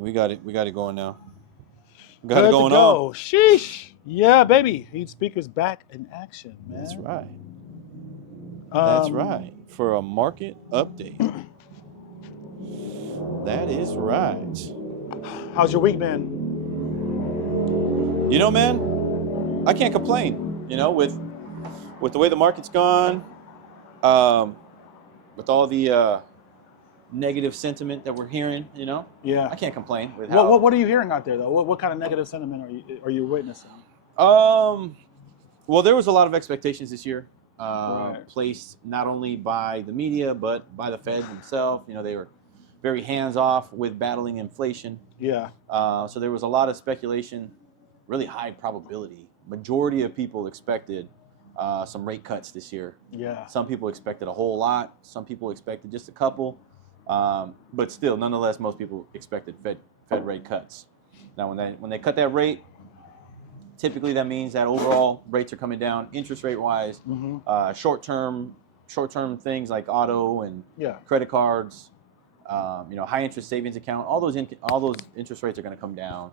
We got it. We got it going now. Got it Good to going on. go. Sheesh. Yeah, baby. Heat speakers back in action, man. That's right. That's Um, right. For a market update. That is right. How's your week been? You know, man, I can't complain. You know, with the way the market's gone, um, with all the negative sentiment that we're hearing, you know, Yeah. I can't complain with What, how. what are you hearing out there though? What kind of negative sentiment are you witnessing? Um, well, there was a lot of expectations this year, Right. placed not only by the media but by the Fed themselves. You know, they were very hands off with battling inflation. Yeah. So there was a lot of speculation, really high probability. Majority of people expected some rate cuts this year. Yeah. Some people expected a whole lot. Some people expected just a couple. But still, nonetheless, most people expected Fed rate cuts. Now, when they cut that rate, typically that means that overall rates are coming down, interest rate wise. Mm-hmm. Short-term things like auto and Yeah. credit cards, high interest savings account, all those interest rates are going to come down,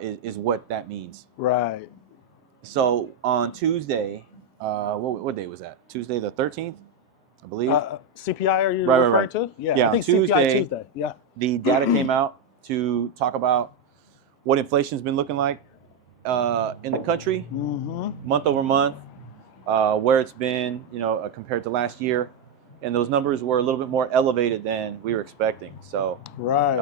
is what that means. Right. So on Tuesday, what day was that? Tuesday the 13th, I believe. CPI are you Right. referring to? Yeah. Yeah, I on think CPI Tuesday, Tuesday. Yeah. the data came out to talk about what inflation's been looking like in the country, Mm-hmm. month over month, where it's been, compared to last year, and those numbers were a little bit more elevated than we were expecting. So, Right.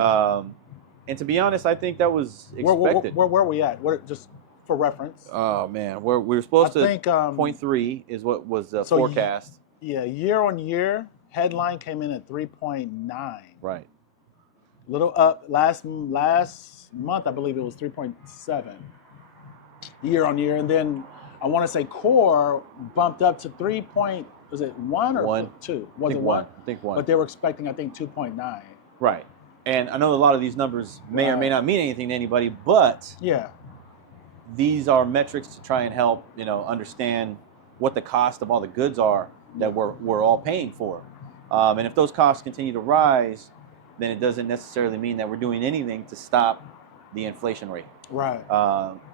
and to be honest, I think that was expected. Where were we at? What, just for reference? Oh man, we were supposed I to think 0.3 is what was so forecast. Yeah, year on year, headline came in at 3.9. Right. Little up last month, I believe it was 3.7 year on year, and then I want to say core bumped up to 3. Was it 1 or One. 2? I Was think it one. 1? I think one. But they were expecting, I think, 2.9. Right. And I know a lot of these numbers may or may Right. not mean anything to anybody, but Yeah. these are metrics to try and help understand what the cost of all the goods are that we're all paying for. And if those costs continue to rise, then it doesn't necessarily mean that we're doing anything to stop the inflation rate. Right.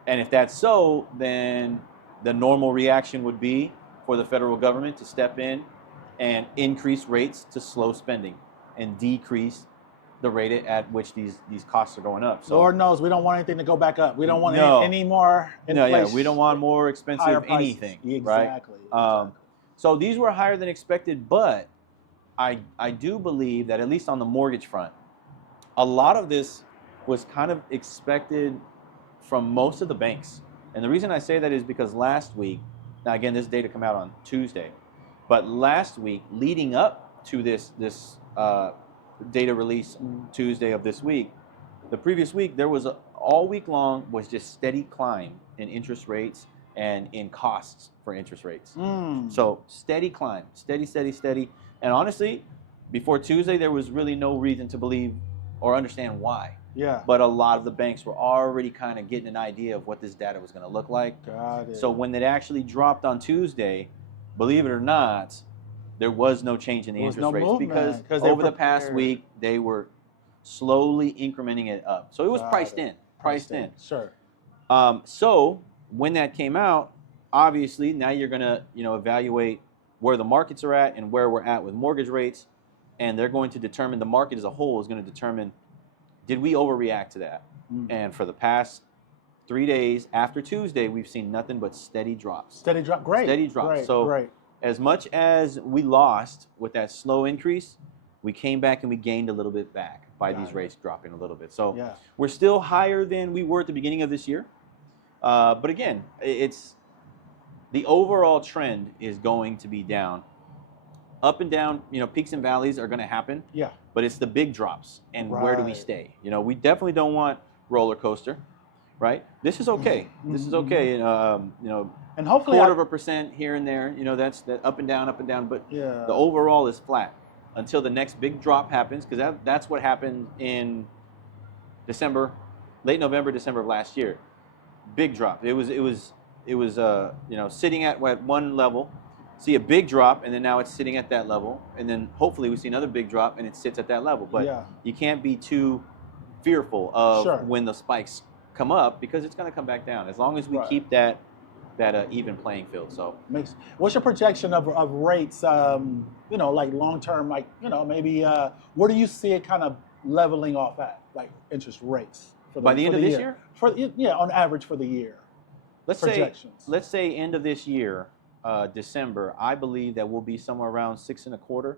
And if that's so, then the normal reaction would be for the federal government to step in and increase rates to slow spending and decrease the rate at which these costs are going up. So Lord knows we don't want anything to go back up. We don't want No. any more no, inflation. yeah, we don't want more higher expensive prices. anything, right? Exactly. So these were higher than expected, but I do believe that at least on the mortgage front, a lot of this was kind of expected from most of the banks. And the reason I say that is because last week, now again, this data come out on Tuesday, but last week leading up to this data release Tuesday of this week, the previous week there was all week long was just steady climb in interest rates and in costs for interest rates. So steady climb, steady. And honestly, before Tuesday, there was really no reason to believe or understand why. Yeah. But a lot of the banks were already kind of getting an idea of what this data was going to look like. Got it. So when it actually dropped on Tuesday, believe it or not, there was no change in the There was interest no rates movement, 'cause because they over the past prepared. week, they were slowly incrementing it up. So it was Got priced it. in. Sure. So when that came out, obviously now you're gonna evaluate where the markets are at and where we're at with mortgage rates, and they're going to determine, the market as a whole is going to determine, did we overreact to that? And for the past 3 days after Tuesday, we've seen nothing but steady drops. Steady drop. Great. Steady drops. Great. So great. as much as we lost with that slow increase, we came back and we gained a little bit back by Got these it. rates dropping a little bit. So Yeah. we're still higher than we were at the beginning of this year. But again, it's the overall trend is going to be down. Up and down, peaks and valleys are going to happen. Yeah. But it's the big drops, and where do we Right. stay? We definitely don't want roller coaster, right? This is okay. This is okay. And hopefully, quarter of a percent here and there. That's that up and down. But Yeah. the overall is flat until the next big drop happens, because that's what happened in December, late November, December of last year. Big drop. It was sitting at one level, see a big drop, and then now it's sitting at that level, and then hopefully we see another big drop and it sits at that level. But Yeah. you can't be too fearful of Sure. when the spikes come up, because it's going to come back down as long as we Right. keep that even playing field. So What's your projection of rates? Like long term, like maybe where do you see it kind of leveling off at, like interest rates by the end of this year, on average for the year. let's Projections. say end of this year, December, I believe that we'll be somewhere around 6.25.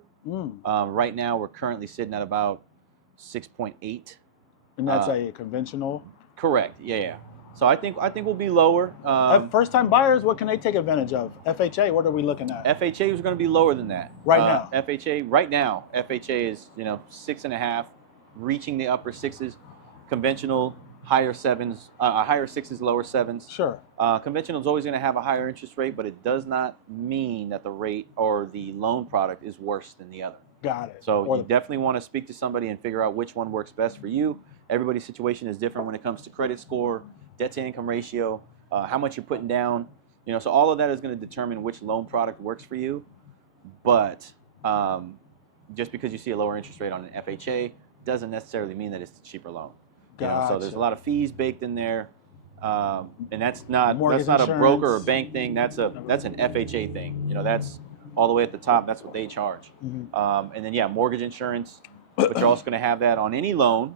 Right now, we're currently sitting at about 6.8. And that's a conventional. Correct. Yeah. So I think we'll be lower. First time buyers, what can they take advantage of? FHA, what are we looking at? FHA is going to be lower than that now. FHA is 6.5, reaching the upper sixes. Conventional, higher sevens, higher sixes, lower sevens. Sure. Conventional is always going to have a higher interest rate, but it does not mean that the rate or the loan product is worse than the other. Got it. So you definitely want to speak to somebody and figure out which one works best for you. Everybody's situation is different when it comes to credit score, debt to income ratio, how much you're putting down. So all of that is going to determine which loan product works for you. But just because you see a lower interest rate on an FHA doesn't necessarily mean that it's a cheaper loan. Gotcha. So there's a lot of fees baked in there, and that's not Mortgage a broker or insurance. bank thing. That's an FHA thing. That's all the way at the top. That's what they charge. And then mortgage insurance, but you're also going to have that on any loan.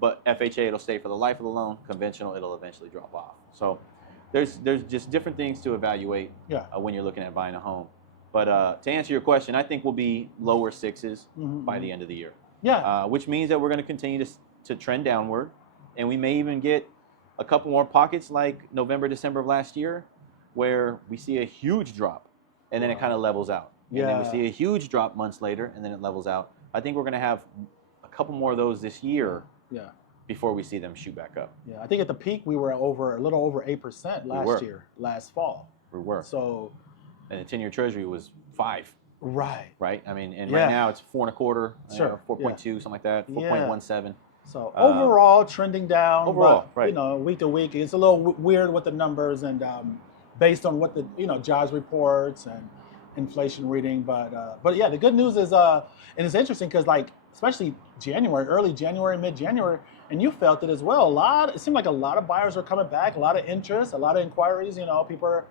But FHA, it'll stay for the life of the loan. Conventional, it'll eventually drop off. So there's just different things to evaluate when you're looking at buying a home. But to answer your question, I think we'll be lower sixes by the end of the year. Yeah. Which means that we're going to continue to trend downward, and we may even get a couple more pockets like November, December of last year, where we see a huge drop, and then it kind of levels out. And then we see a huge drop months later, and then it levels out. I think we're going to have a couple more of those this year. Before we see them shoot back up. Yeah, I think at the peak we were a little over 8% last fall. We were. So, and the 10-year Treasury was 5. Right. Right. I mean, and right now it's 4.25, sure, 4.2, something like that, 4.17. So overall trending down. Overall, but, right. Week to week, it's a little weird with the numbers and based on what the jobs reports and inflation reading. But yeah, the good news is and it's interesting because especially early January, mid-January, and you felt it as well. It seemed like a lot of buyers are coming back, a lot of interest, a lot of inquiries. People are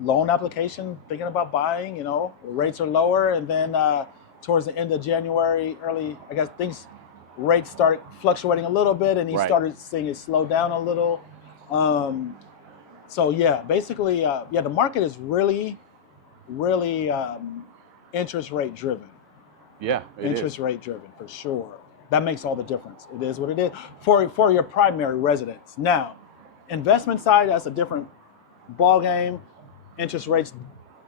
loan application, thinking about buying. Rates are lower, and then towards the end of January, I guess rates started fluctuating a little bit, and he started seeing it slow down a little. So yeah, basically, the market is really, really interest rate driven. Yeah, interest rate driven for sure. That makes all the difference. It is what it is for your primary residence. Now, investment side, that's a different ball game. Interest rates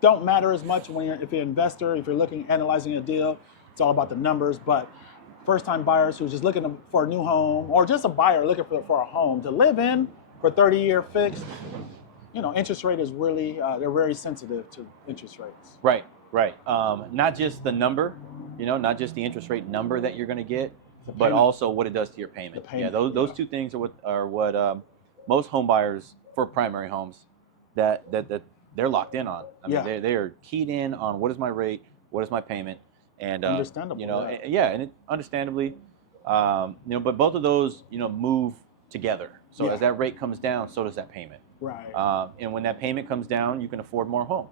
don't matter as much if you're an investor. If you're analyzing a deal, it's all about the numbers. But first-time buyers who's just looking for a new home, or just a buyer looking for a home to live in for 30-year fixed, interest rate is really they're very sensitive to interest rates. Right. Not just the number, not just the interest rate number that you're going to get, but also what it does to your payment. Those two things are what most home buyers for primary homes that they're locked in on. I mean, they are keyed in on what is my rate, what is my payment, and understandable. And understandably, but both of those move together. So as that rate comes down, so does that payment. Right. And when that payment comes down, you can afford more home.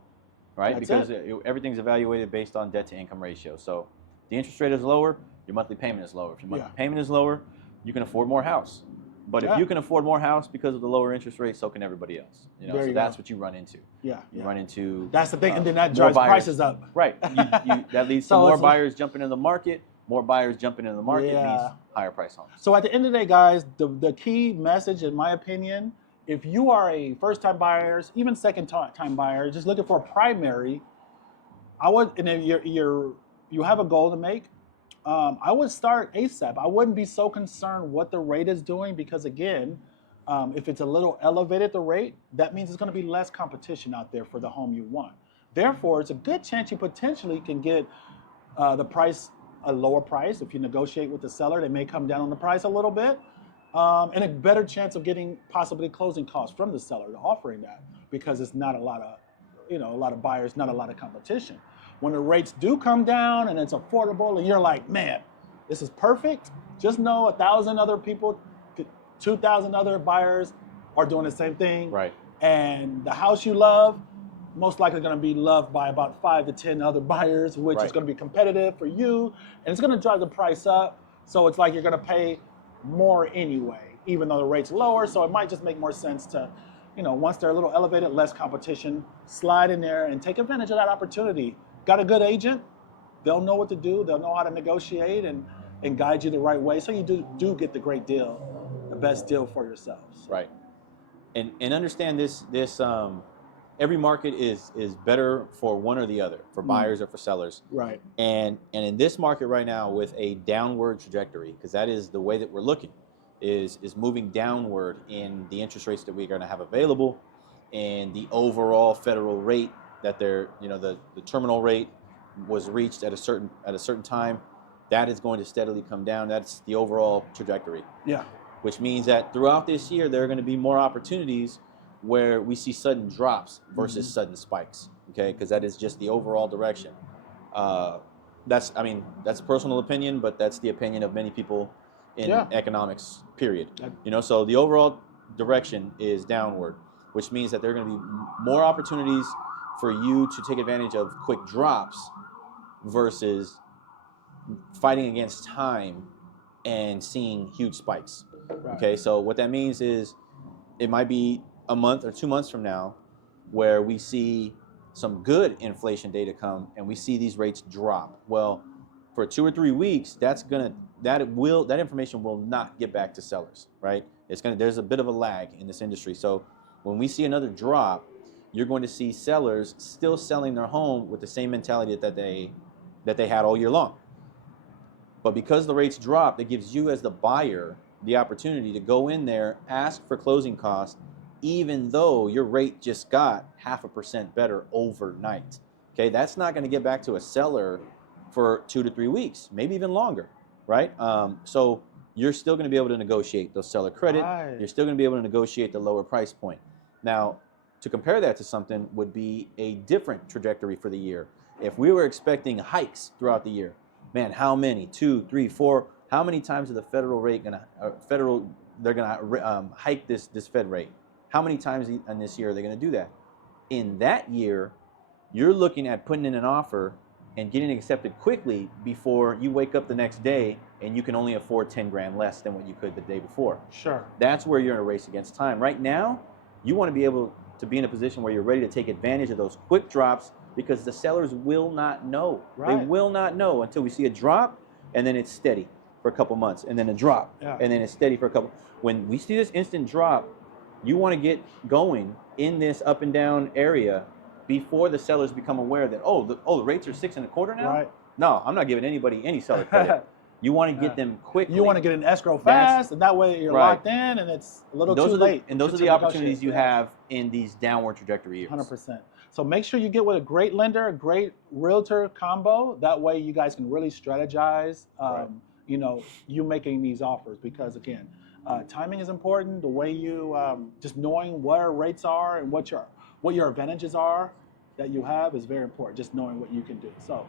Right, because everything's evaluated based on debt to income ratio. So the interest rate is lower, your monthly payment is lower. If your monthly payment is lower, you can afford more house. But if you can afford more house because of the lower interest rate, so can everybody else. So that's what you run into. You run into. That's the thing, and then that drives prices up. Right. That leads to more buyers jumping into the market. More buyers jumping into the market means higher price homes. So at the end of the day, guys, the key message, in my opinion, if you are a first-time buyer, even second-time buyer, just looking for a primary, and if you have a goal to make, I would start ASAP. I wouldn't be so concerned what the rate is doing because, again, if it's a little elevated, the rate, that means it's going to be less competition out there for the home you want. Therefore, it's a good chance you potentially can get the price, a lower price. If you negotiate with the seller, they may come down on the price a little bit. And a better chance of getting possibly closing costs from the seller to offering that because it's not a lot of buyers, not a lot of competition. When the rates do come down and it's affordable and you're like, man, this is perfect, just know 1,000 other people, 2,000 other buyers are doing the same thing. Right. And the house you love, most likely going to be loved by about 5 to 10 other buyers, which Right. is going to be competitive for you, and it's going to drive the price up. So it's like you're going to pay more anyway, even though the rate's lower. So it might just make more sense to, once they're a little elevated, less competition, slide in there and take advantage of that opportunity. Got a good agent, they'll know what to do. They'll know how to negotiate and guide you the right way. So you do get the great deal, the best deal for yourselves. Right. And understand this every market is better for one or the other, for buyers or for sellers. Right. And in this market right now with a downward trajectory, because that is the way that we're looking, is moving downward in the interest rates that we're going to have available, and the overall federal rate that they're, the terminal rate was reached at a certain time, that is going to steadily come down. That's the overall trajectory. Yeah. Which means that throughout this year, there are going to be more opportunities where we see sudden drops versus sudden spikes, okay? Because that is just the overall direction. That's personal opinion, but that's the opinion of many people in economics, period. So the overall direction is downward, which means that there are going to be more opportunities for you to take advantage of quick drops versus fighting against time and seeing huge spikes. Right. Okay, so what that means is it might be a month or 2 months from now where we see some good inflation data come and we see these rates drop. Well, for 2 or 3 weeks, that information will not get back to sellers, right? There's a bit of a lag in this industry. So when we see another drop, you're going to see sellers still selling their home with the same mentality that they had all year long. But because the rates dropped, it gives you as the buyer the opportunity to go in there, ask for closing costs, even though your rate just got 0.5% better overnight. Okay, that's not going to get back to a seller for 2 to 3 weeks, maybe even longer, right? So you're still going to be able to negotiate those seller credit. Right. You're still going to be able to negotiate the lower price point. Now, to compare that to something would be a different trajectory for the year. If we were expecting hikes throughout the year, man, how many? 2, 3, 4. How many times is the federal rate they're gonna hike this Fed rate? How many times in this year are they gonna do that? In that year, you're looking at putting in an offer and getting it accepted quickly before you wake up the next day and you can only afford 10 grand less than what you could the day before. Sure. That's where you're in a race against time. Right now, you want to be able to be in a position where you're ready to take advantage of those quick drops because the sellers will not know. Right. They will not know until we see a drop and then it's steady for a couple months and then a drop and then it's steady for a couple. When we see this instant drop, you want to get going in this up and down area before the sellers become aware that, the rates are 6.25 now? Right. No, I'm not giving anybody any seller credit. You want to get them quickly. You want to get an escrow fast, and that way you're locked in, and it's a little too late. And those are the opportunities you have in these downward trajectory years. 100%. So make sure you get with a great lender, a great realtor combo. That way you guys can really strategize, you making these offers. Because again, timing is important. The way you, just knowing where rates are and what your advantages are that you have is very important. Just knowing what you can do. So,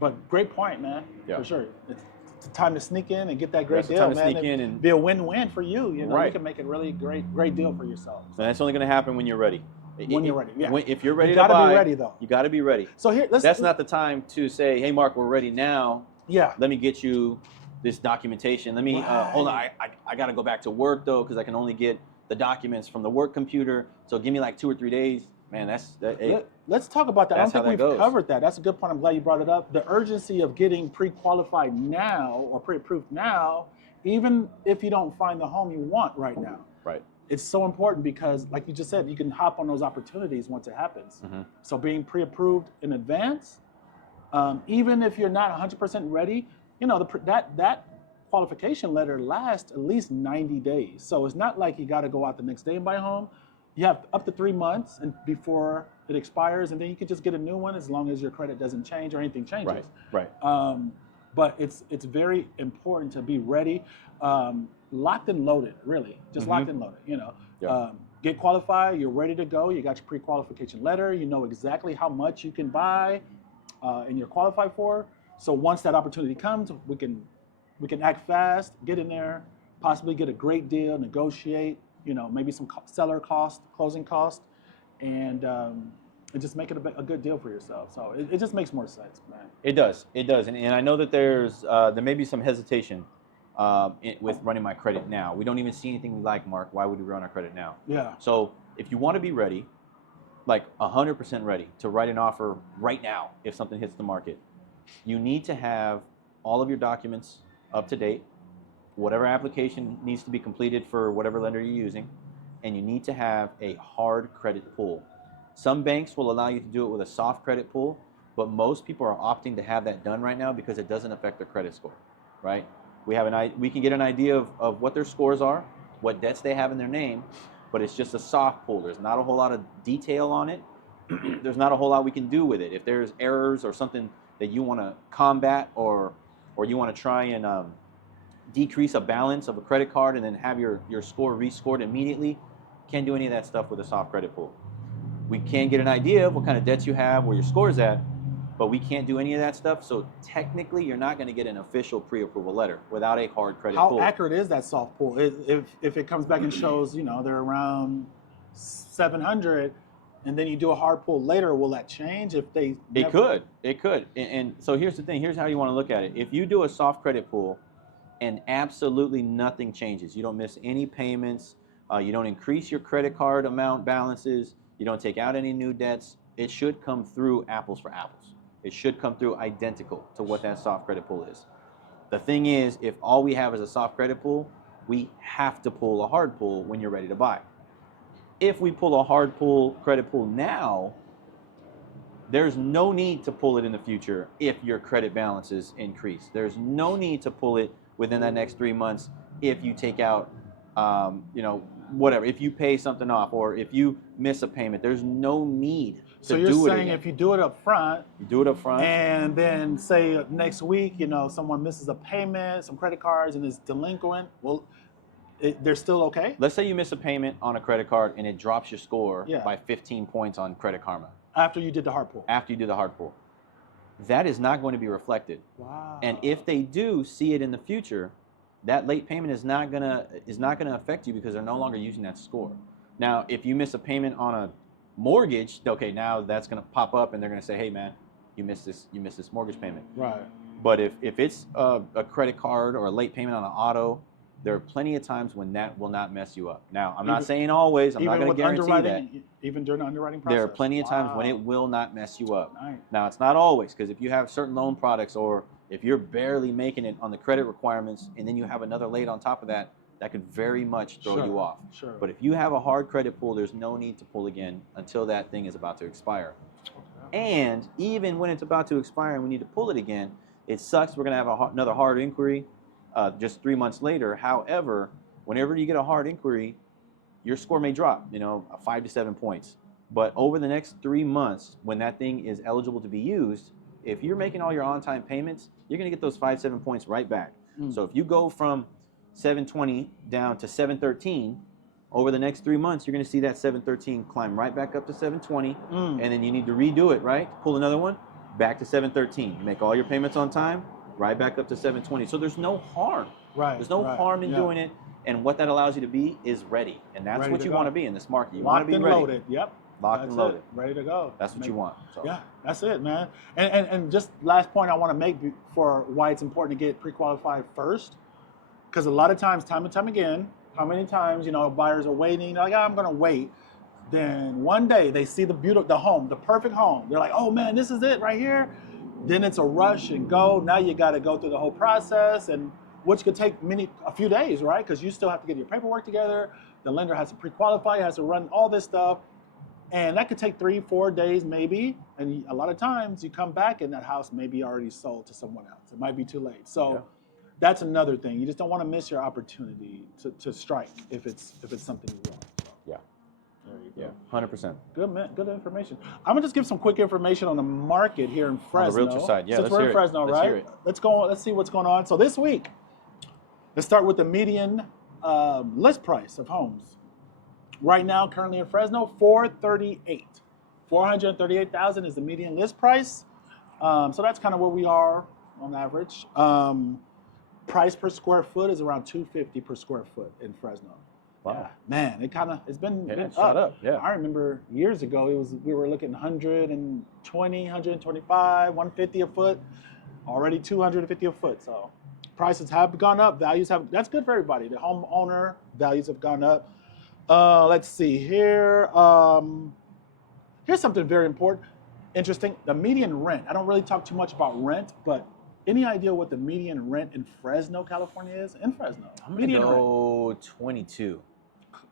but great point, man. Yeah. For sure. It's time to sneak in and get that great deal, time to man. sneak in and be a win-win for you. You Right. can make it really great deal for yourself. So that's only going to happen when you're ready. When you're ready, yeah. If you're ready You to buy, gotta be ready, though. You got to be ready. So here, That's not the time to say, "Hey, Mark, we're ready now. Yeah. Let me get you this documentation. Let me hold on. Right. I got to go back to work though because I can only get the documents from the work computer. So give me like 2 or 3 days, man. Let's talk about that. I don't That's how think that we've goes. covered that. That's a good point. I'm glad you brought it up. The urgency of getting pre-qualified now or pre-approved now, even if you don't find the home you want right now. Right. It's so important because, like you just said, you can hop on those opportunities once it happens. Mm-hmm. So being pre-approved in advance, even if you're not 100% ready, that qualification letter lasts at least 90 days. So it's not like you got to go out the next day and buy a home. You have up to 3 months and before it expires, and then you can just get a new one as long as your credit doesn't change or anything changes. Right. But it's very important to be ready, locked and loaded, really, just locked and loaded. Yeah. Get qualified, you're ready to go. You got your pre-qualification letter. You know exactly how much you can buy, and you're qualified for. So once that opportunity comes, we can, We can act fast, get in there, possibly get a great deal, negotiate, maybe some seller cost, closing cost, and just make it a good deal for yourself. So it just makes more sense, man. It does. It does. And I know that there may be some hesitation with running my credit now. We don't even see anything we like, Mark. Why would we run our credit now? Yeah. So if you want to be ready, like 100% ready to write an offer right now if something hits the market, you need to have all of your documents up to date, whatever application needs to be completed for whatever lender you're using, and you need to have a hard credit pull. Some banks will allow you to do it with a soft credit pull, but most people are opting to have that done right now because it doesn't affect their credit score, right? We can get an idea of what their scores are, what debts they have in their name, but it's just a soft pull. There's not a whole lot of detail on it. There's not a whole lot we can do with it. If there's errors or something that you want to combat, or you want to try and decrease a balance of a credit card and then have your score rescored immediately, can't do any of that stuff with a soft credit pull. We can get an idea of what kind of debts you have, where your score is at, but we can't do any of that stuff. So technically, you're not going to get an official pre-approval letter without a hard credit pull. How accurate is that soft pull? If it comes back and shows, they're around 700, and then you do a hard pull later, will that change if they? It could. And so here's the thing. Here's how you want to look at it. If you do a soft credit pull and absolutely nothing changes, you don't miss any payments, you don't increase your credit card amount balances, you don't take out any new debts, it should come through apples for apples. It should come through identical to what that soft credit pull is. The thing is, if all we have is a soft credit pull, we have to pull a hard pull when you're ready to buy. If we pull a hard pull, credit pull now, there's no need to pull it in the future if your credit balances increase. There's no need to pull it within that next 3 months if you take out, whatever, if you pay something off or if you miss a payment. There's no need to do it. So you're saying if you do it up front, and then say next week, someone misses a payment, some credit cards, and is delinquent, well, they're still okay? Let's say you miss a payment on a credit card and it drops your score by 15 points on Credit Karma. After you did the hard pull? After you do the hard pull. That is not going to be reflected. Wow. And if they do see it in the future, that late payment is not gonna affect you because they're no longer using that score. Now, if you miss a payment on a mortgage, okay, now that's gonna pop up and they're gonna say, hey man, you missed this mortgage payment. Right. But if it's a credit card or a late payment on an auto, there are plenty of times when that will not mess you up. Now, I'm not saying always, I'm not gonna guarantee that. Even during the underwriting process? There are plenty of times when it will not mess you up. Nice. Now, it's not always, because if you have certain loan products or if you're barely making it on the credit requirements and then you have another late on top of that, that could very much throw you off. Sure. But if you have a hard credit pull, there's no need to pull again until that thing is about to expire. And even when it's about to expire and we need to pull it again, it sucks. We're going to have another hard inquiry just 3 months later. However, whenever you get a hard inquiry, your score may drop, 5 to 7 points. But over the next 3 months, when that thing is eligible to be used, if you're making all your on-time payments, you're going to get those 5-7 points right back. So if you go from 720 down to 713, over the next 3 months, you're going to see that 713 climb right back up to 720, and then you need to redo it, right? Pull another one, back to 713. You make all your payments on time, right back up to 720. So there's no harm. Right. There's no harm in doing it, and what that allows you to be is ready, and that's what you want to be in this market. You want to be ready. Locked and loaded. Yep. Locked and loaded. Ready to go. That's what you want. So. Yeah, that's it, man. And just last point I want to make for why it's important to get pre-qualified first, because a lot of times, time and time again, how many times, buyers are waiting, like, I'm going to wait. Then one day they see the home, the perfect home. They're like, oh man, this is it right here. Then it's a rush and go. Now you got to go through the whole process, and which could take a few days, right? Because you still have to get your paperwork together. The lender has to pre-qualify, has to run all this stuff. And that could take 3-4 days maybe. And a lot of times you come back and that house may be already sold to someone else. It might be too late. So that's another thing. You just don't want to miss your opportunity to strike if it's something you want. So. Yeah. There you go. 100%. Good information. I'm gonna just give some quick information on the market here in Fresno. On the Realtor side, yeah. Since we're in Fresno, Let's hear right? it. Let's go. Let's see what's going on. So this week, let's start with the median list price of homes. Right now, currently in Fresno, 438. 438,000 is the median list price. So that's kind of where we are on average. price per square foot is around $250 per square foot in Fresno. Wow. Yeah, man, it's been shot up. Yeah. I remember years ago we were looking 120, 125, 150 a foot, already 250 a foot. So prices have gone up, that's good for everybody. The homeowner values have gone up. Let's see here. Here's something very important, interesting. The median rent. I don't really talk too much about rent, but any idea what the median rent in Fresno, California is? In Fresno, I'm gonna median go 22.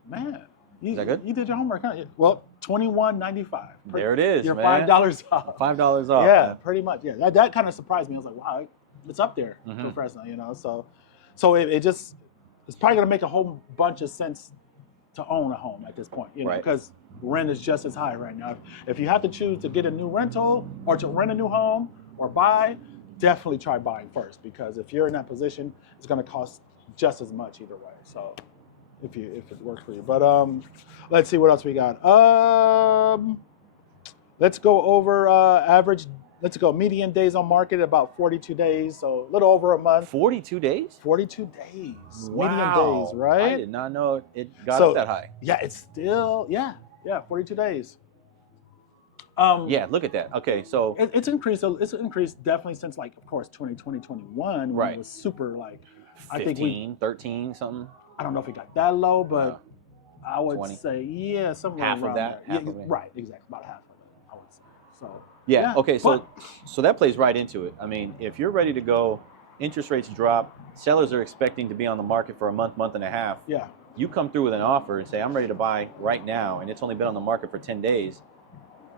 Man, Is that good? You did your homework, huh? Well, $21.95. There it is, You're man. $5 off. $5 off. Yeah, pretty much. Yeah, that kind of surprised me. I was like, wow, it's up there for Fresno, you know. So it's probably gonna make a whole bunch of sense to own a home at this point, you know, because rent is just as high right now. If you have to choose to get a new rental or to rent a new home or buy, definitely try buying first, because if you're in that position, it's going to cost just as much either way. So if it works for you, but let's see what else we got. Let's go over average. Let's go median days on market, about 42 days, so a little over a month. 42 days? 42 days. Wow. Median days, right? I did not know it got up that high. Yeah, it's still 42 days. Yeah, look at that. Okay, so it's increased. It's increased definitely since, like, of course, 2020, 2021, when it was super, like, 15, I think 13, something. I don't know if it got that low, but I would 20. say somewhere Half around of that. there. Half of it. Right, exactly, about half of it, I would say. So yeah. Okay, so that plays right into it. I mean, if you're ready to go, interest rates drop, sellers are expecting to be on the market for a month, month and a half. Yeah. You come through with an offer and say, I'm ready to buy right now, and it's only been on the market for 10 days.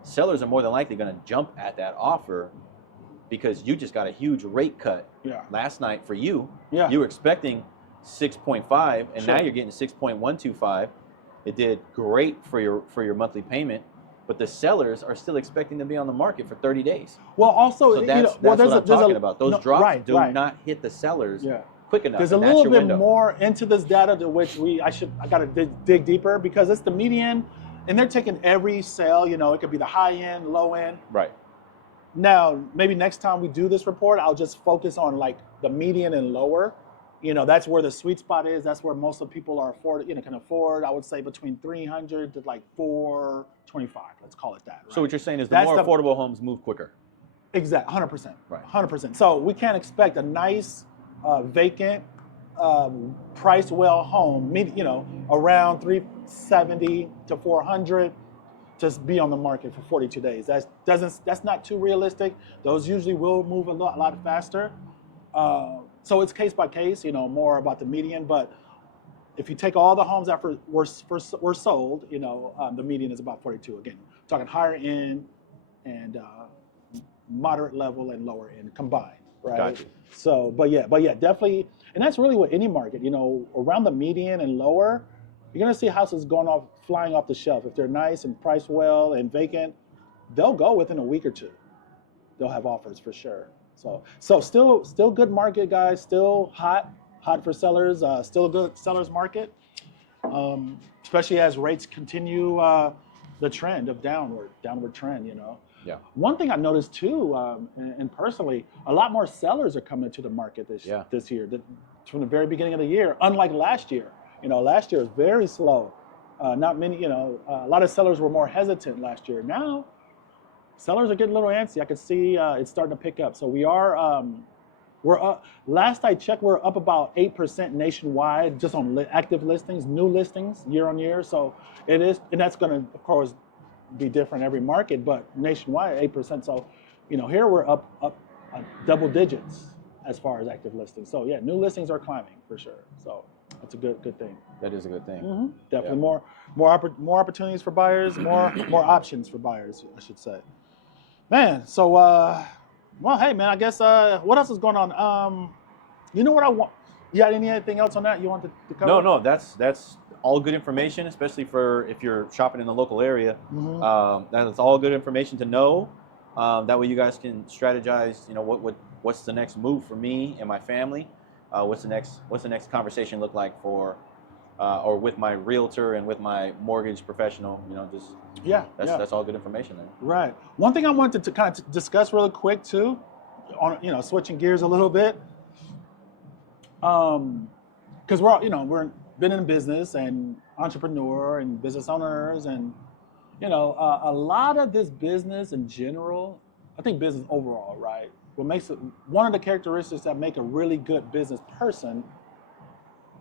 Sellers are more than likely going to jump at that offer because you just got a huge rate cut last night for you. Yeah. You were expecting 6.5, and Sure. now you're getting 6.125. It did great for your monthly payment, but the sellers are still expecting to be on the market for 30 days. Well, also, So that's what I'm talking about. Those drops do not hit the sellers quick enough. There's a little bit more into this data to which I got to dig deeper, because it's the median, and they're taking every sale. You know, it could be the high end, low end. Right. Now, maybe next time we do this report, I'll just focus on, like, the median and lower. You know, that's where the sweet spot is. That's where most of people can afford. I would say between 300 to like 425. Let's call it that. Right? So what you're saying is the more affordable homes move quicker. Exactly, 100%. Right. 100%. So we can't expect a nice vacant, priced well home, you know, around 370 to 400, just be on the market for 42 days. That's not too realistic. Those usually will move a lot faster. So it's case by case, you know, more about the median. But if you take all the homes that were sold, you know, the median is about 42. Again, talking higher end and moderate level and lower end combined, right? Gotcha. So, but yeah, definitely, and that's really what any market, you know, around the median and lower, you're gonna see houses flying off the shelf. If they're nice and priced well and vacant, they'll go within a week or two. They'll have offers for sure. So still good market, guys. Still hot for sellers. Still a good sellers market, especially as rates continue the trend of downward trend. You know. Yeah. One thing I noticed too, and personally, a lot more sellers are coming to the market this year. From the very beginning of the year, unlike last year. You know, last year was very slow. Not many. You know, a lot of sellers were more hesitant last year. Now, sellers are getting a little antsy. I can see it's starting to pick up. So we're up. Last I checked, we're up about 8% nationwide just on active listings, new listings year on year. So it is, and that's going to, of course, be different every market, but nationwide 8%. So, you know, here we're up double digits as far as active listings. So yeah, new listings are climbing for sure. So that's a good thing. That is a good thing. Mm-hmm. Definitely more opportunities for buyers, more options for buyers, I should say. Man, so well, hey man, I guess what else is going on? You know what I want? You got anything else on that you want to cover? No, that's all good information, especially for if you're shopping in the local area. Mm-hmm. That's all good information to know. That way you guys can strategize. You know, what's the next move for me and my family? What's the next conversation look like for, or with my realtor and with my mortgage professional? You know, just that's all good information there. Right. One thing I wanted to kind of discuss really quick too, on switching gears a little bit. Because we're all, we're been in business and entrepreneur and business owners, and a lot of this business in general, I think business overall, right? What makes it one of the characteristics that make a really good business person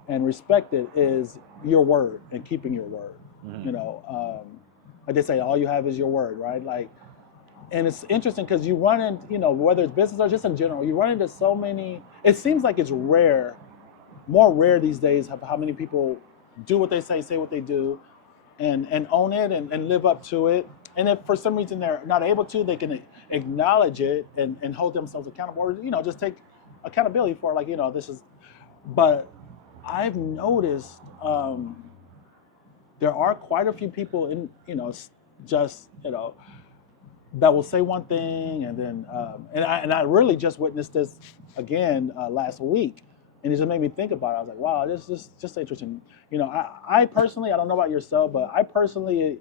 and respected is your word and keeping your word. Mhm. Like they say, all you have is your word, right? Like, and it's interesting because you run into, whether it's business or just in general, you run into so many. It seems like it's rare, more rare these days, of how many people do what they say what they do, and own it and live up to it. And if for some reason they're not able to, they can acknowledge it and hold themselves accountable, or just take accountability for, like, this is. But I've noticed there are quite a few people in just that will say one thing, and then and I really just witnessed this again last week, and it just made me think about it. I was like, wow, this is just interesting. I personally, I don't know about yourself, but I personally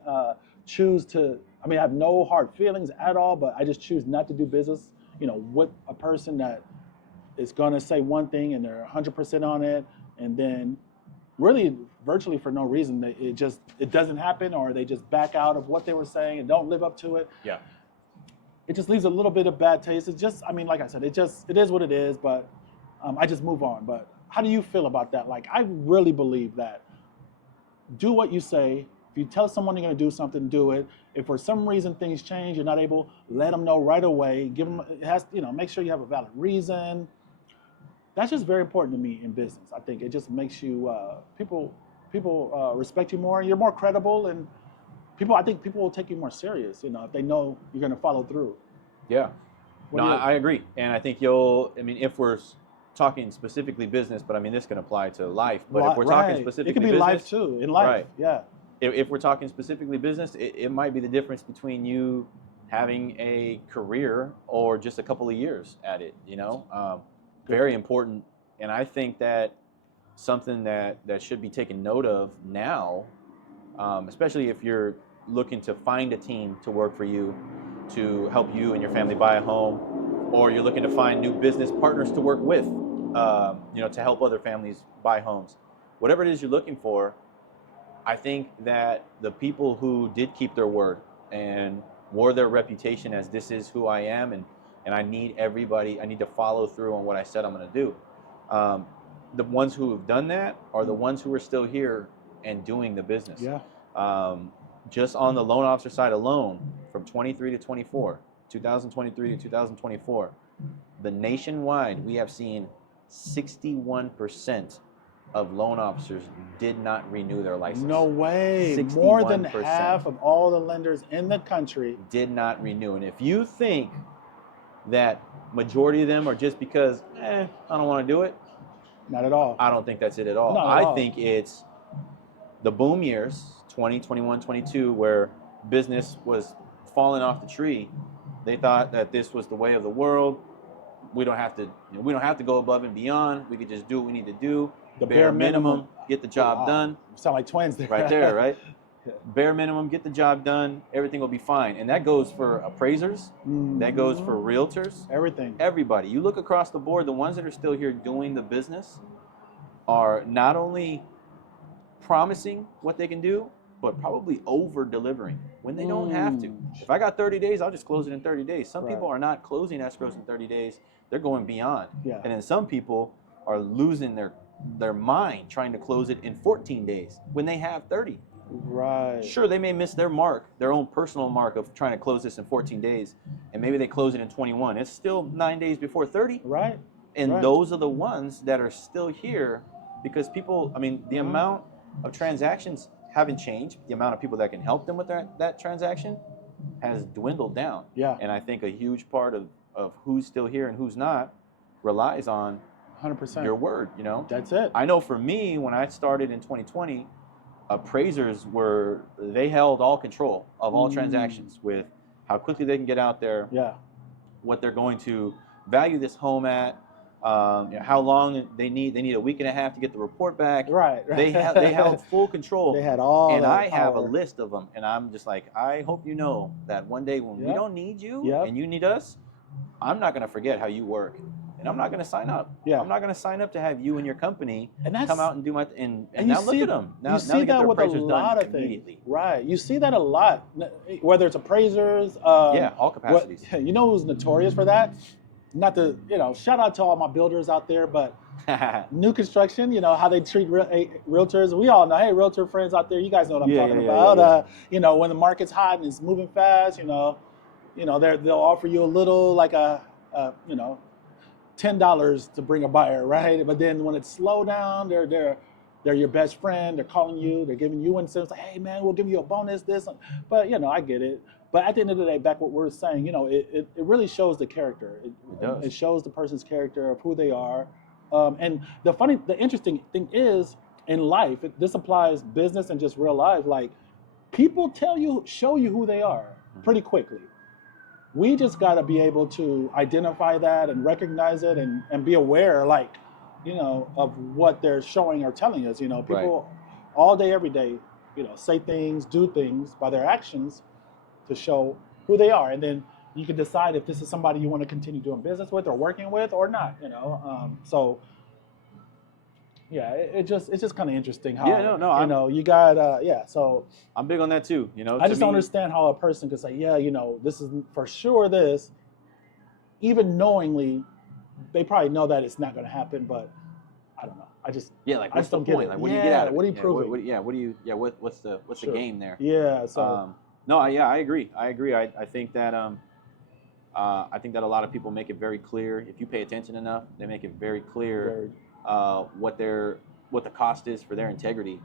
choose to. I mean, I have no hard feelings at all, but I just choose not to do business, with a person that is going to say one thing and they're 100% on it, and then really virtually for no reason it doesn't happen, or they just back out of what they were saying and don't live up to it. Yeah. It just leaves a little bit of bad taste. It's just, I mean, like I said, it is what it is, but I just move on. But how do you feel about that? Like, I really believe that do what you say. If you tell someone you're going to do something, do it. If for some reason things change, you're not able, let them know right away. Give them, it has, make sure you have a valid reason. That's just very important to me in business. I think it just makes you, people respect you more. You're more credible, and I think people will take you more serious, if they know you're going to follow through. Yeah. What No, do you? I agree. And I think I mean, if we're talking specifically business, but I mean, this can apply to life. But if we're talking Right. specifically It could be business, life too. In life, right. yeah. If we're talking specifically business, it might be the difference between you having a career or just a couple of years at it, very important. And I think that something that should be taken note of now, especially if you're looking to find a team to work for you, to help you and your family buy a home, or you're looking to find new business partners to work with, to help other families buy homes. Whatever it is you're looking for, I think that the people who did keep their word and wore their reputation as this is who I am, and I need to follow through on what I said I'm going to do. The ones who have done that are the ones who are still here and doing the business. Yeah. Just on the loan officer side alone, from 23 to 24, 2023 to 2024, the nationwide, we have seen 61% of loan officers did not renew their license. No way. 61%. More than half of all the lenders in the country did not renew. And if you think that majority of them are just because, I don't want to do it, not at all. I don't think that's it at all. Not at all. I think it's the boom years, 20, 21, 22, where business was falling off the tree. They thought that this was the way of the world. We don't have to go above and beyond. We could just do what we need to do. The bare minimum. Get the job done. Sound like twins there. Right there, right? Bare minimum, get the job done. Everything will be fine. And that goes for appraisers. That goes for realtors. Everything. Everybody. You look across the board, the ones that are still here doing the business are not only promising what they can do, but probably over delivering when they don't have to. If I got 30 days, I'll just close it in 30 days. Some people are not closing escrows in 30 days. They're going beyond. Yeah. And then some people are losing their mind trying to close it in 14 days when they have 30. Right. Sure, they may miss their mark, their own personal mark of trying to close this in 14 days, and maybe they close it in 21. It's still 9 days before 30. Right. And those are the ones that are still here because people, I mean, the amount of transactions haven't changed. The amount of people that can help them with that transaction has dwindled down. Yeah. And I think a huge part of who's still here and who's not relies on 100%. your word, That's it. I know for me, when I started in 2020, appraisers they held all control of all transactions with how quickly they can get out there, what they're going to value this home at, how long they need a week and a half to get the report back. Right. They held full control. They had all. And I have a power. list of them, and I'm just like, I hope you know that one day when we don't need you and you need us, I'm not going to forget how you work, and I'm not going to sign up. Yeah. I'm not going to sign up to have you and your company And that's, come out and do my and you now look see, at them. Now you now see they get that their with a appraisers lot done of immediately. things, right? You see that a lot, whether it's appraisers. Yeah, all capacities. You know who's notorious for that? Not to, shout out to all my builders out there, but new construction, how they treat realtors. We all know, hey, realtor friends out there, you guys know what I'm talking about. When the market's hot and it's moving fast, they'll offer you a little, like $10 to bring a buyer, right? But then when it's slow down, they're your best friend. They're calling you. They're giving you incentives. Like, hey man, we'll give you a bonus. This, but I get it. But at the end of the day, back what we're saying, it really shows the character. It does. It shows the person's character of who they are. And the interesting thing is in life, this applies business and just real life. Like people show you who they are pretty quickly. We just got to be able to identify that and recognize it and be aware, of what they're showing or telling us. People all day, every day, say things, do things by their actions to show who they are. And then you can decide if this is somebody you want to continue doing business with or working with or not, So yeah, it's just kind of interesting how, you got, so I'm big on that too. I just don't understand how a person could say, yeah, this is for sure this, even knowingly, they probably know that it's not going to happen, but I don't know. I just what's the point? Like, what do you get out of it? What are you proving? What's the game there? Yeah. So I agree. I think that I think that a lot of people make it very clear. If you pay attention enough, they make it very clear what the cost is for their integrity.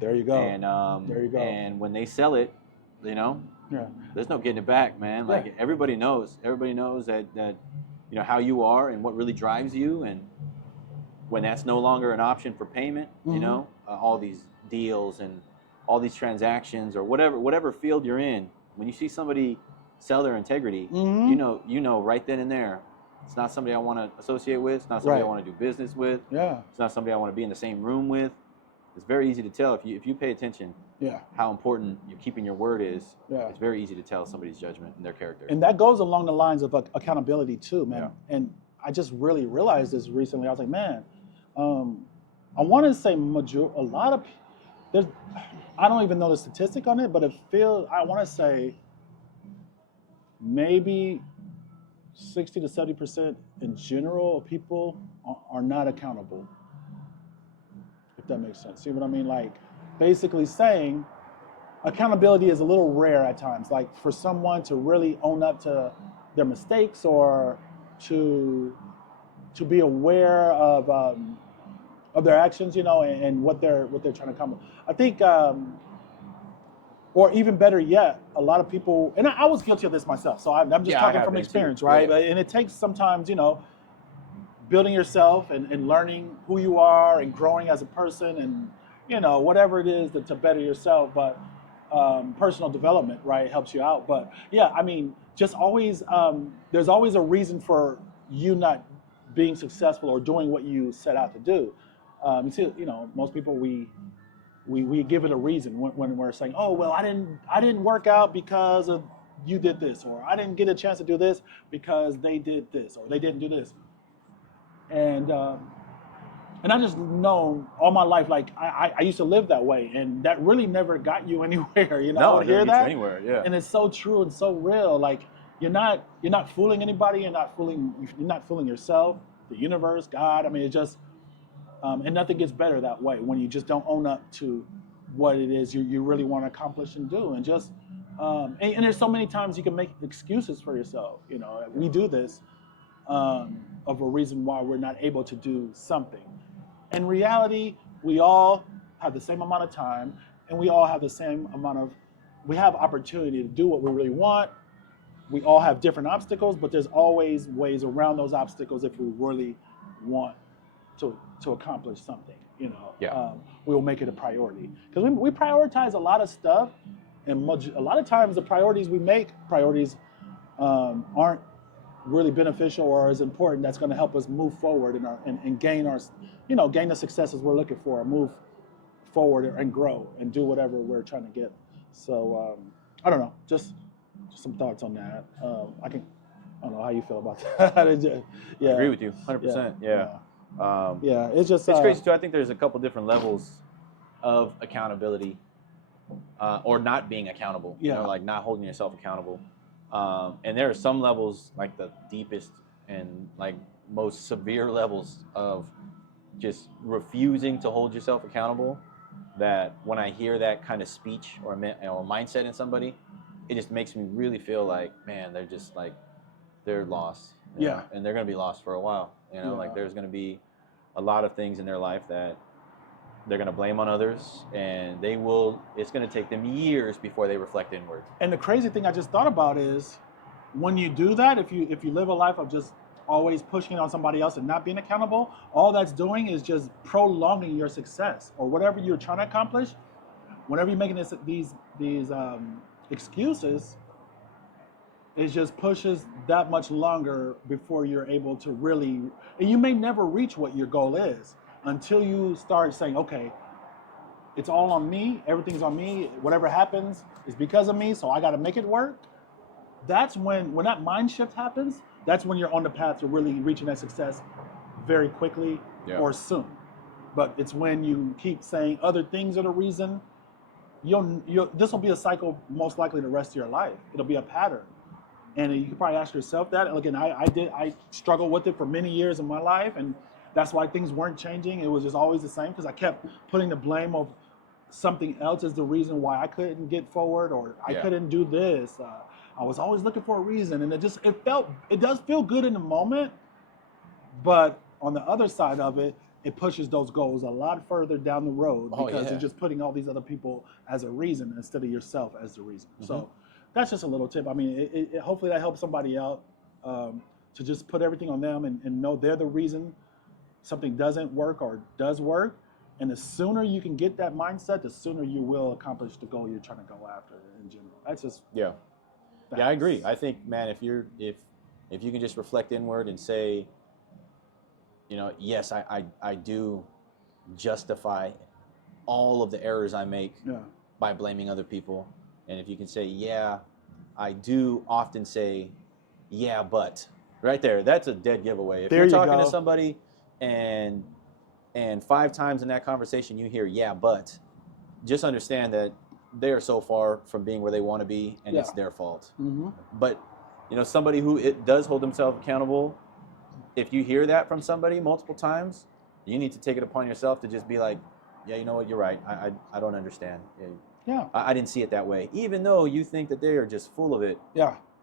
There you go. And there you go. And when they sell it, there's no getting it back, man. Like everybody knows that how you are and what really drives you, and when that's no longer an option for payment, all these deals and all these transactions or whatever field you're in, when you see somebody sell their integrity, you know right then and there, it's not somebody I want to associate with. It's not somebody I want to do business with. Yeah. It's not somebody I want to be in the same room with. It's very easy to tell if you pay attention. How important you keeping your word is. It's very easy to tell somebody's judgment and their character. And that goes along the lines of accountability too, man. And I just really realized this recently. I was like, man, I want to say a lot of there's. I don't even know the statistic on it, but I want to say maybe 60 to 70% in general of people are not accountable. If that makes sense. See what I mean? Like basically saying accountability is a little rare at times. Like for someone to really own up to their mistakes or to be aware of their actions, and what they're trying to accomplish. I think, or even better yet, a lot of people, and I was guilty of this myself, so I'm just talking from experience, right? Yeah. And it takes sometimes, building yourself and learning who you are and growing as a person and, whatever it is to better yourself. But personal development, right, helps you out. But yeah, I mean, just always, there's always a reason for you not being successful or doing what you set out to do. You see, most people we give it a reason when we're saying, oh well, I didn't work out because of you did this, or I didn't get a chance to do this because they did this, or they didn't do this. And I just know all my life, like I used to live that way, and that really never got you anywhere. No, I hear that anywhere. Yeah. And it's so true and so real. Like you're not fooling anybody. You're not fooling yourself, the universe, God. I mean, it just and nothing gets better that way when you just don't own up to what it is you really want to accomplish and do, and just and there's so many times you can make excuses for yourself. We do this of a reason why we're not able to do something. In reality, we all have the same amount of time, and we all have the same we have opportunity to do what we really want. We all have different obstacles, but there's always ways around those obstacles if we really want to accomplish something. We will make it a priority, because we prioritize a lot of stuff, and a lot of times the priorities we make aren't really beneficial or as important. That's going to help us move forward and gain gain the successes we're looking for, and move forward and grow and do whatever we're trying to get. So I don't know, just some thoughts on that. I don't know how you feel about that. I agree with you, 100%. Yeah. Yeah, it's just It's crazy too. I think there's a couple different levels of accountability, or not being accountable. You know, like not holding yourself accountable. And there are some levels, like the deepest and like most severe levels of just refusing to hold yourself accountable. That when I hear that kind of speech or mindset in somebody, it just makes me really feel like, man, they're just like, they're lost. You know? And they're going to be lost for a while. You know, like there's going to be a lot of things in their life that they're going to blame on others, and it's going to take them years before they reflect inward. And the crazy thing I just thought about is when you do that, if you live a life of just always pushing on somebody else and not being accountable, all that's doing is just prolonging your success or whatever you're trying to accomplish. Whenever you're making these excuses, it just pushes that much longer before you're able to really, and you may never reach what your goal is until you start saying, okay, it's all on me, everything's on me, whatever happens is because of me, so I got to make it work. That's when that mind shift happens, that's when you're on the path to really reaching that success very quickly or soon. But it's when you keep saying other things are the reason, this will be a cycle most likely the rest of your life. It'll be a pattern. And you can probably ask yourself that. And again, I struggled with it for many years in my life, and that's why things weren't changing. It was just always the same because I kept putting the blame of something else as the reason why I couldn't get forward or I couldn't do this. I was always looking for a reason, and it does feel good in the moment, but on the other side of it, it pushes those goals a lot further down the road because you're just putting all these other people as a reason instead of yourself as the reason. Mm-hmm. So that's just a little tip. I mean, hopefully that helps somebody out to just put everything on them and know they're the reason something doesn't work or does work. And the sooner you can get that mindset, the sooner you will accomplish the goal you're trying to go after in general. That's just yeah, I agree. I think, man, if you can just reflect inward and say, you know, yes, I do justify all of the errors I make by blaming other people. And if you can say, yeah, I do often say, yeah, but right there, that's a dead giveaway. If you're talking to somebody and 5 times in that conversation you hear, yeah, but, just understand that they are so far from being where they want to be, and it's their fault. Mm-hmm. But, you know, somebody who does hold themselves accountable, if you hear that from somebody multiple times, you need to take it upon yourself to just be like, yeah, you know what, you're right. I don't understand. I didn't see it that way. Even though you think that they are just full of it,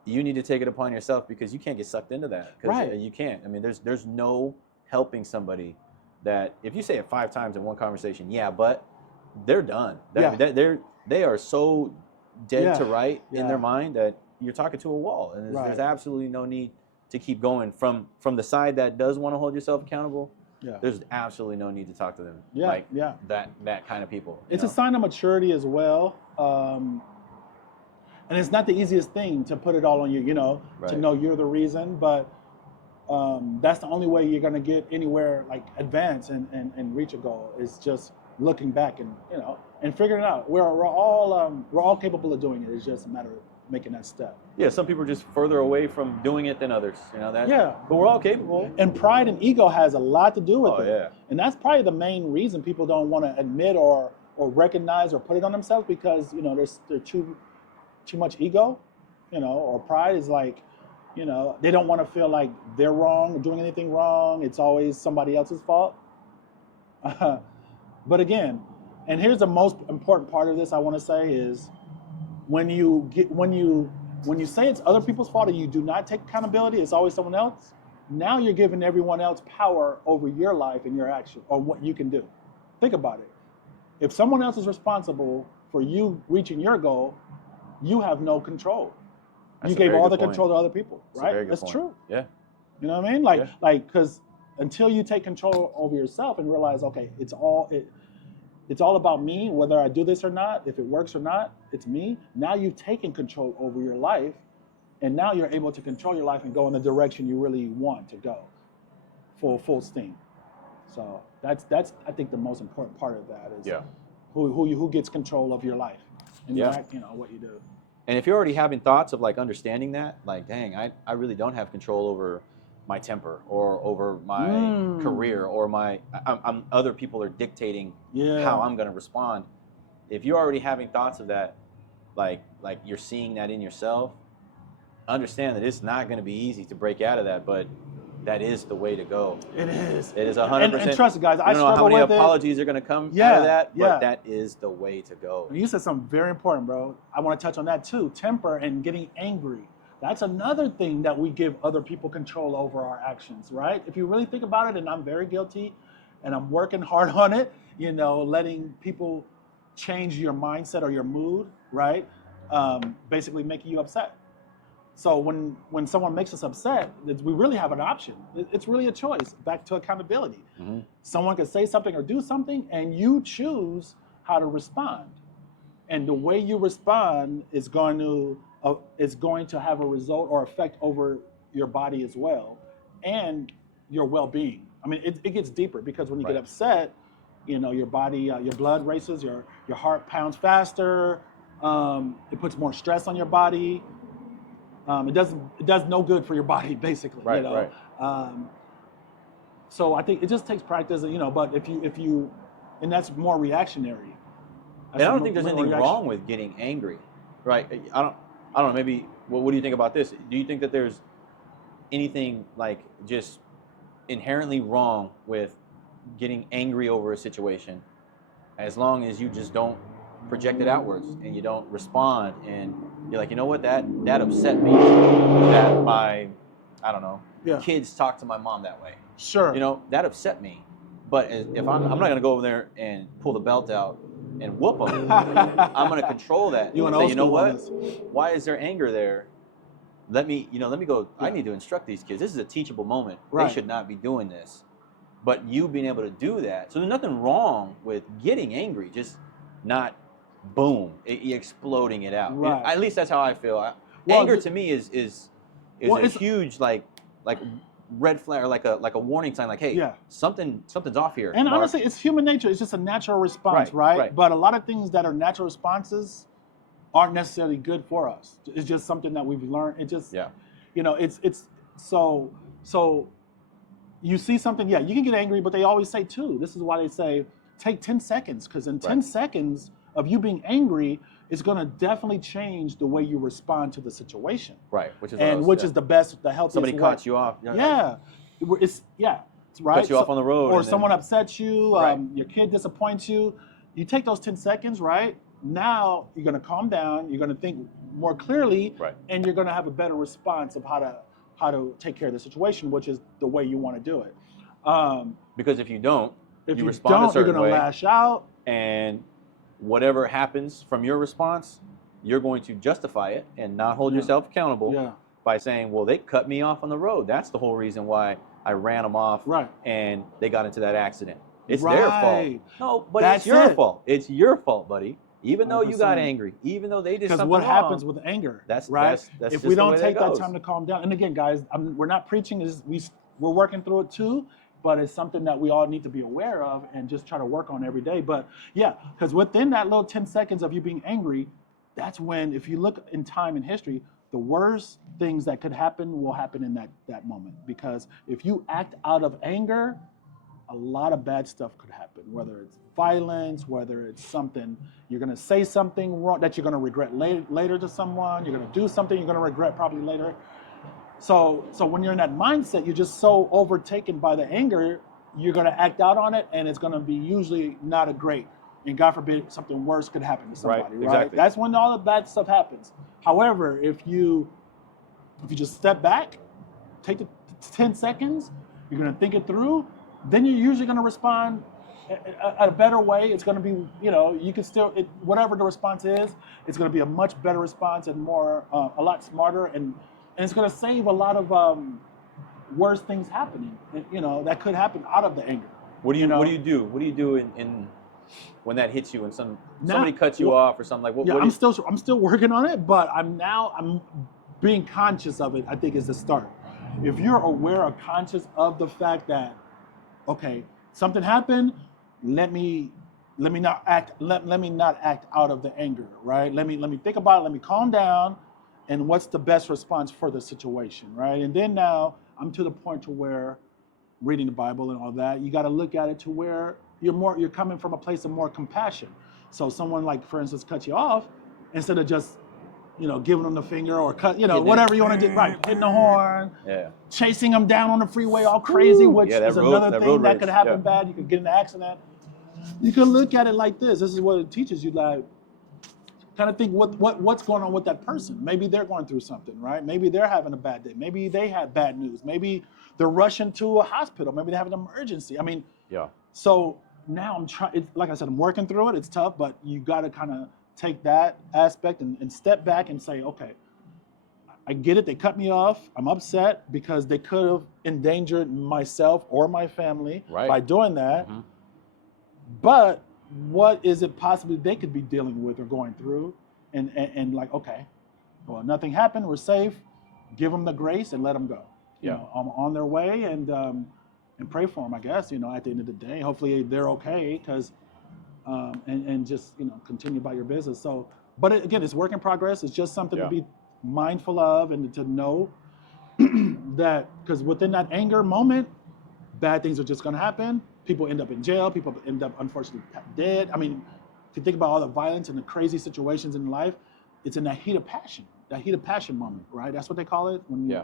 you need to take it upon yourself because you can't get sucked into that. Right. You can't. I mean, there's no helping somebody that if you say it 5 times in one conversation, yeah, but they're done. They are so dead to right in their mind that you're talking to a wall, and there's absolutely no need to keep going from the side that does want to hold yourself accountable. There's absolutely no need to talk to them that kind of people. It's a sign of maturity as well, and it's not the easiest thing to put it all on you, you know, to know you're the reason, but that's the only way you're going to get anywhere, like advance and reach a goal, is just looking back and, you know, and figuring it out. We're all capable of doing it. It's just a matter of making that step. Yeah, some people are just further away from doing it than others, you know that. Yeah, but we're all capable. And pride and ego has a lot to do with it. Yeah. And that's probably the main reason people don't want to admit or recognize or put it on themselves, because, you know, there's too much ego, you know, or pride is like, you know, they don't want to feel like they're wrong or doing anything wrong. It's always somebody else's fault. But again, and here's the most important part of this I want to say is when you say it's other people's fault and you do not take accountability, it's always someone else. Now you're giving everyone else power over your life and your action or what you can do. Think about it. If someone else is responsible for you reaching your goal, you have no control. You gave all the control to other people, right? That's true. Yeah. You know what I mean? Like, because until you take control over yourself and realize, okay, it's all about me, whether I do this or not, if it works or not, it's me. Now you've taken control over your life, and now you're able to control your life and go in the direction you really want to go, full steam. So that's I think the most important part of that is who gets control of your life and you know what you do. And if you're already having thoughts of like understanding that, like, dang, I really don't have control over my temper or over my career or I'm other people are dictating how I'm going to respond. If you're already having thoughts of that, like you're seeing that in yourself, understand that it's not going to be easy to break out of that, but that is the way to go. It is. It is 100%. And trust me, guys, I don't know how struggle many with apologies are going to come out of that, but that is the way to go. You said something very important, bro. I want to touch on that too. Temper and getting angry. That's another thing that we give other people control over our actions, right? If you really think about it, and I'm very guilty, and I'm working hard on it, you know, letting people change your mindset or your mood, right? Basically making you upset. So when someone makes us upset, we really have an option. It's really a choice. Back to accountability. Mm-hmm. Someone could say something or do something, and you choose how to respond. And the way you respond is going to have a result or effect over your body as well, and your well-being. I mean, it gets deeper because when you get upset, you know, your body, your blood races, your heart pounds faster. It puts more stress on your body. It does no good for your body, basically. Right, you know? right. So I think it just takes practice, you know. But if you, and that's more reactionary. And I don't think there's anything wrong with getting angry, right? I don't know. Maybe what do you think about this? Do you think that there's anything like just inherently wrong with getting angry over a situation, as long as you just don't project it outwards and you don't respond and you're like, you know what, that upset me that my, I don't know, kids talk to my mom that way. Sure. You know, that upset me. But if I'm not going to go over there and pull the belt out and whoop them, I'm going to control that. And say, you know what? Why is there anger there? Let me go. I need to instruct these kids. This is a teachable moment. Right. They should not be doing this. But you being able to do that. So there's nothing wrong with getting angry, just not boom, exploding it out. Right. At least that's how I feel. Anger to me is a huge like red flag, or like a warning sign, like, hey, something's off here. And Mark. honestly, it's human nature. It's just a natural response, right? But a lot of things that are natural responses aren't necessarily good for us. It's just something that we've learned. It just, you know, it's so you see something, you can get angry, but they always say too, this is why they say, take 10 seconds, because in 10 seconds of you being angry, it's going to definitely change the way you respond to the situation. Right. Which is the best, the healthiest Somebody way. cuts you off. It's right. Cuts you off on the road. Or someone upsets you, your kid disappoints you. You take those 10 seconds, right? Now you're going to calm down, you're going to think more clearly, and you're going to have a better response of how to take care of the situation, which is the way you want to do it. Because if you don't, you respond a certain you're going to lash out. And whatever happens from your response, you're going to justify it and not hold yourself accountable by saying, well, they cut me off on the road. That's the whole reason why I ran them off and they got into that accident. It's their fault. No, but it's your fault. It's your fault, buddy. Even though you got angry, even though they did something wrong. Because what happens with anger, that's if we don't take that time to calm down, and again, guys, we're not preaching, we're working through it too, but it's something that we all need to be aware of and just try to work on every day. But because within that little 10 seconds of you being angry, that's when, if you look in time and history, the worst things that could happen will happen in that moment. Because if you act out of anger, a lot of bad stuff could happen, whether it's violence, whether it's something, you're going to say something wrong that you're going to regret later to someone, you're going to do something you're going to regret probably later. So when you're in that mindset, you're just so overtaken by the anger, you're going to act out on it, and it's going to be usually not a great, and God forbid something worse could happen to somebody, right? Exactly. That's when all the bad stuff happens. However, if you just step back, take the 10 seconds, you're going to think it through, then you're usually going to respond a better way. It's going to be, you can still, whatever the response is, it's going to be a much better response and more, a lot smarter, and it's going to save a lot of worse things happening, that could happen out of the anger. What do you do? What do you do in when that hits you and somebody cuts you off or something like? What I'm still working on it, but I'm being conscious of it. I think is the start. If you're aware or conscious of the fact that, okay, something happened, let me let me not act. Let me not act out of the anger, right? Let me think about it. Let me calm down, and what's the best response for the situation, right? And then now I'm to the point to where reading the Bible and all that, you got to look at it to where you're coming from a place of more compassion. So someone like, for instance, cuts you off, instead of just giving them the finger or cut, whatever you want to do, right? Hitting the horn, Yeah. chasing them down on the freeway all crazy, Woo! which Yeah, that is road- another that thing road that rage, could happen yeah. bad. You could get in an accident. You can look at it like this. This is what it teaches you, like, kind of think what's going on with that person. Maybe they're going through something, right? Maybe they're having a bad day. Maybe they had bad news. Maybe they're rushing to a hospital. Maybe they have an emergency. I mean, Yeah. so now I'm trying. Like I said, I'm working through it. It's tough, but you got to kind of take that aspect and step back and say, okay, I get it. They cut me off. I'm upset because they could have endangered myself or my family Right. by doing that. Mm-hmm. But what is it possibly they could be dealing with or going through? And like, okay, well, nothing happened. We're safe. Give them the grace and let them go. Yeah. I'm on their way, and pray for them, I guess. At the end of the day, hopefully they're okay, because and just continue about your business. So, but again, it's work in progress. It's just something Yeah. to be mindful of, and to know that, because within that anger moment, bad things are just going to happen. People end up in jail. People end up, unfortunately, dead. I mean, if you think about all the violence and the crazy situations in life, it's in that heat of passion moment, right? That's what they call it. Yeah.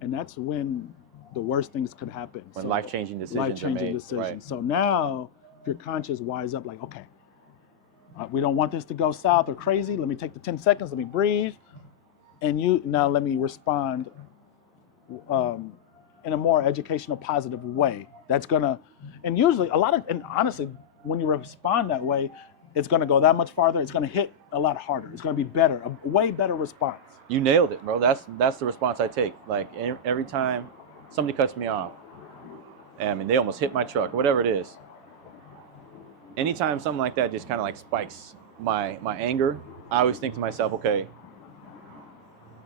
And that's when the worst things could happen. When life-changing decisions are made. Right. So now, if your conscience wise up, like, okay, we don't want this to go south or crazy. Let me take the 10 seconds. Let me breathe. And now let me respond in a more educational, positive way. That's gonna, and usually and honestly, when you respond that way, it's gonna go that much farther. It's gonna hit a lot harder. It's gonna be better, a way better response. You nailed it, bro. That's the response I take. Like every time somebody cuts me off, I mean, they almost hit my truck or whatever it is. Anytime something like that just kind of like spikes my anger, I always think to myself, okay,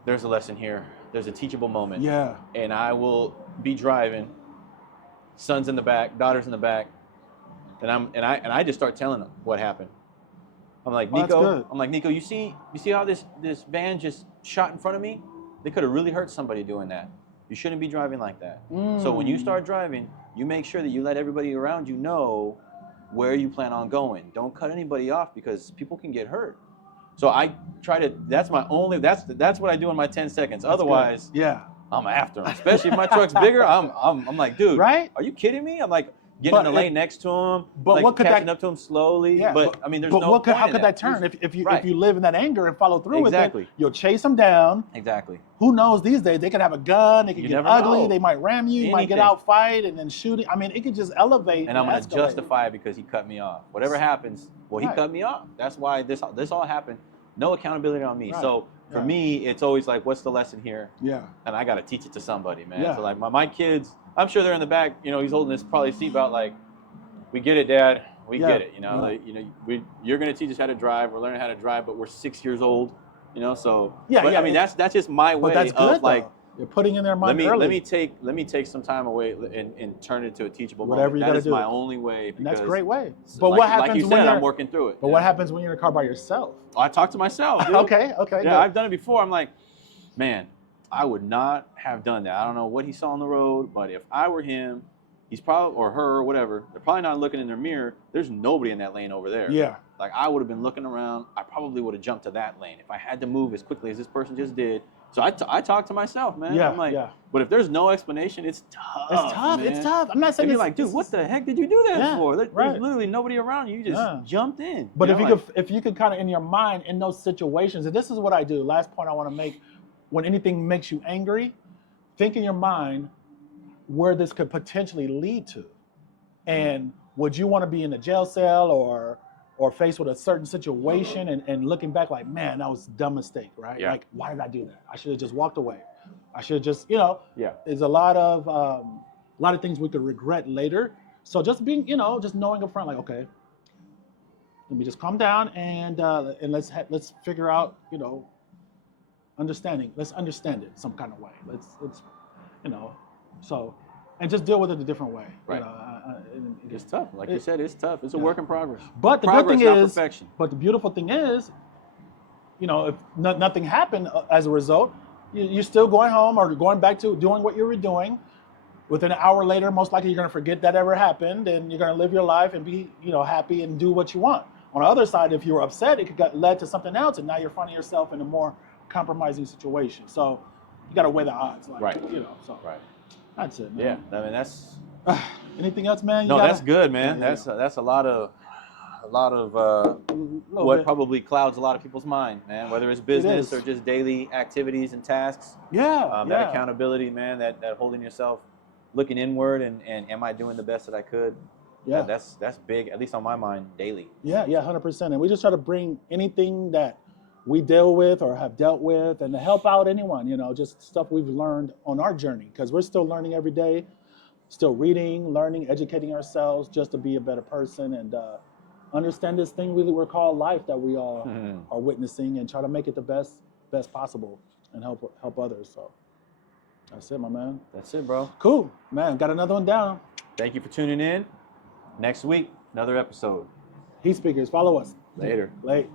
there's a lesson here. There's a teachable moment. Yeah. And I will be driving, son's in the back, daughter's in the back, and I just start telling them what happened. I'm like, Nico, Nico, you see how this van just shot in front of me? They could have really hurt somebody doing that. You shouldn't be driving like that. So when you start driving, you make sure that you let everybody around you know where you plan on going. Don't cut anybody off, because people can get hurt. So I try to, that's what I do in my 10 seconds. That's Otherwise, good. Yeah, I'm after them. Especially if my truck's bigger, I'm like, dude, right? Are you kidding me? I'm like getting in the lane next to him, but like what could catching up to him slowly. Yeah, but I mean, there's no point how in could that turn? If you live in that anger and follow through with it, you'll chase them down. Exactly. Who knows these days? They could have a gun. They could get ugly. Know. They might ram you. You might get out, fight, and then shoot it. I mean, it could just elevate. And I'm going to justify it because he cut me off. Whatever happens, well, he cut me off. That's why this all happened. No accountability on me. Right. So for me, it's always like, what's the lesson here? Yeah. And I got to teach it to somebody, man. Yeah. So like my kids, I'm sure they're in the back. He's holding this probably seatbelt. Like, we get it, Dad. We get it. You're going to teach us how to drive. We're learning how to drive, but we're 6 years old. So I mean, that's just my way that's good, of like. Though. You're putting in their mind early. Let me take some time away and turn it into a teachable Whatever moment. That is my only way. And that's a great way. But what happens like you when said, I'm working through it. But what happens when you're in a car by yourself? I talk to myself. Dude. Okay. Yeah, good. I've done it before. I'm like, man, I would not have done that. I don't know what he saw on the road, but if I were him, he's probably, or her, or whatever, they're probably not looking in their mirror. There's nobody in that lane over there. Yeah. Like, I would have been looking around. I probably would have jumped to that lane if I had to move as quickly as this person just did. So I talk to myself, man. Yeah, I'm like, but if there's no explanation, it's tough. It's tough. Man. It's tough. I'm not saying you're like, dude, what the heck did you do that for? There's literally nobody around you. You just jumped in. But if you could kind of in your mind in those situations, and this is what I do. Last point I want to make: when anything makes you angry, think in your mind where this could potentially lead to, and would you want to be in a jail cell or faced with a certain situation and looking back like, man, that was a dumb mistake, right? Yeah. Like, why did I do that? I should have just walked away. I should have just, there's a lot of things we could regret later. So just being, just knowing up front, like, okay, let me just calm down and let's figure out, understanding. Let's understand it some kind of way. Let's so, and just deal with it a different way. Right. You know, It's tough. Like you said, it's tough. It's a work in progress. But the Progress, good thing not is, perfection. but the beautiful thing is, you know, if nothing happened as a result, you're still going home or going back to doing what you were doing. Within an hour later, most likely you're going to forget that ever happened, and you're going to live your life and be, you know, happy and do what you want. On the other side, if you were upset, it could get led to something else, and now you're finding yourself in a more compromising situation. So you got to weigh the odds, like, Right. You know, so Right. that's it, Yeah. man. I mean, that's. Anything else, man? No, that's good, man. Yeah. That's a lot of what probably clouds a lot of people's mind, man. Whether it's business or just daily activities and tasks. Yeah. That accountability, man. That holding yourself, looking inward, and am I doing the best that I could? Yeah. That's big, at least on my mind, daily. Yeah, 100%. And we just try to bring anything that we deal with or have dealt with, and to help out anyone, you know, just stuff we've learned on our journey, because we're still learning every day, still reading, learning, educating ourselves just to be a better person and understand this thing we're called life that we all are witnessing, and try to make it the best possible and help others. So that's it, my man. That's it, bro. Cool, man. Got another one down. Thank you for tuning in. Next week, another episode. Heat Speakers, follow us. Later. Late.